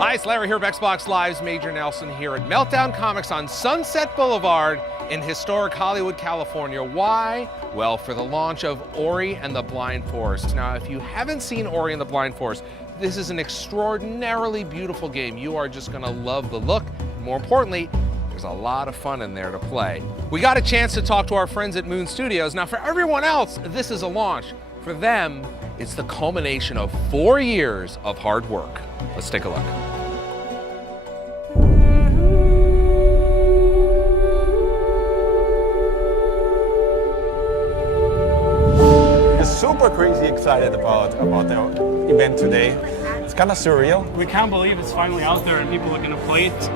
Hi, it's Larry here of Xbox Live's Major Nelson here at Meltdown Comics on Sunset Boulevard in historic Hollywood, California. Why? Well, for the launch of Ori and the Blind Forest. Now, if you haven't seen Ori and the Blind Forest, this is an extraordinarily beautiful game. You are just gonna love the look. More importantly, there's a lot of fun in there to play. We got a chance to talk to our friends at Moon Studios. Now, for everyone else, this is a launch. For them, it's the culmination of 4 years of hard work. Let's take a look. Super crazy excited about the event today. It's kind of surreal. We can't believe it's finally out there and people are going to play it.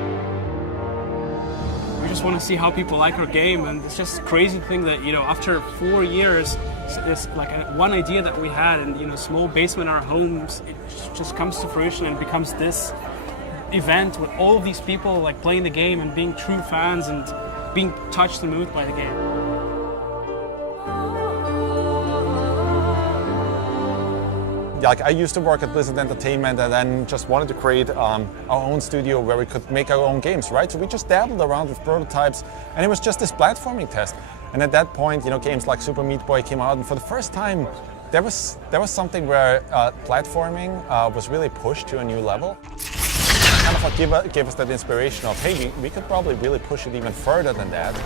We just want to see how people like our game, and it's just a crazy thing that, after 4 years, it's like one idea that we had in a small basement in our homes, it just comes to fruition and becomes this event with all of these people like playing the game and being true fans and being touched and moved by the game. Like, I used to work at Blizzard Entertainment and then just wanted to create our own studio where we could make our own games, right? So we just dabbled around with prototypes, and it was just this platforming test. And at that point, games like Super Meat Boy came out, and for the first time, there was something where platforming was really pushed to a new level. Kind of like gave us that inspiration of, hey, we could probably really push it even further than that.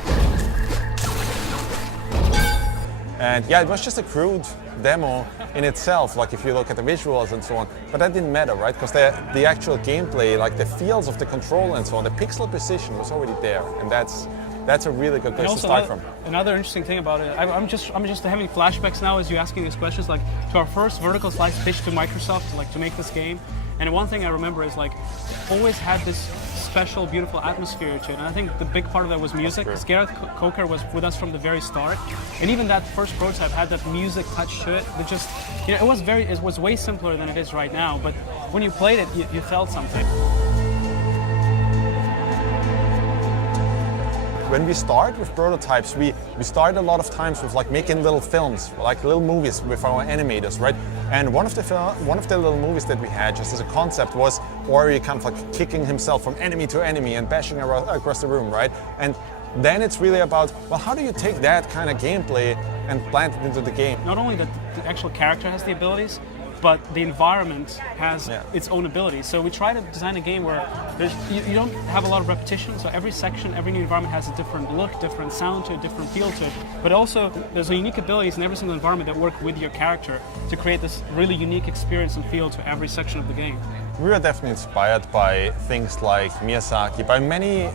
And yeah, it was just a crude demo in itself, like if you look at the visuals and so on, but that didn't matter, right? Because the actual gameplay, like the feels of the control and so on, the pixel precision was already there, and that's a really good place to start from. Another interesting thing about it, I'm just having flashbacks now as you asking these questions, like to our first vertical slice pitch to Microsoft, like to make this game. And one thing I remember is like always had this special, beautiful atmosphere to it. And I think the big part of that was music. Because Gareth Coker was with us from the very start, and even that first prototype had that music touch to it. That just, it was way simpler than it is right now. But when you played it, you felt something. When we start with prototypes, we start a lot of times with like making little films, like little movies with our animators, right? And one of the little movies that we had, just as a concept, was Ori kind of like kicking himself from enemy to enemy and bashing across the room, right? And then it's really about, well, how do you take that kind of gameplay and plant it into the game? Not only that the actual character has the abilities, but the environment has its own abilities. So we try to design a game where you don't have a lot of repetition, so every section, every new environment has a different look, different sound to it, different feel to it, but also there's unique abilities in every single environment that work with your character to create this really unique experience and feel to every section of the game. We were definitely inspired by things like Miyazaki, by many,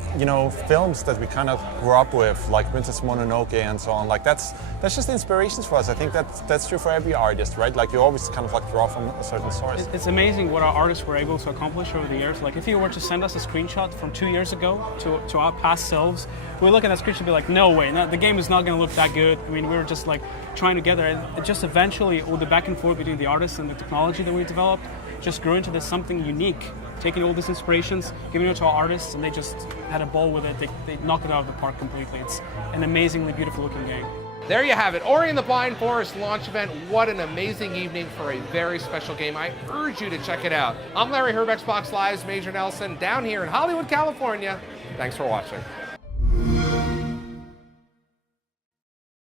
films that we kind of grew up with, like Princess Mononoke and so on. Like that's just inspirations for us. I think that's true for every artist, right? Like you always kind of like draw from a certain source. It's amazing what our artists were able to accomplish over the years. Like if you were to send us a screenshot from 2 years ago to our past selves, we look at that screenshot and be like, no way, the game is not going to look that good. I mean, we were just like trying together, and it just eventually, all the back and forth between the artists and the technology that we developed, just grew into this something unique, taking all these inspirations, giving it to our artists, and they just had a ball with it. They knocked it out of the park completely. It's an amazingly beautiful looking game. There you have it, Ori and the Blind Forest launch event. What an amazing evening for a very special game. I urge you to check it out. I'm Larry Herb, Xbox Live's Major Nelson, down here in Hollywood, California. Thanks for watching.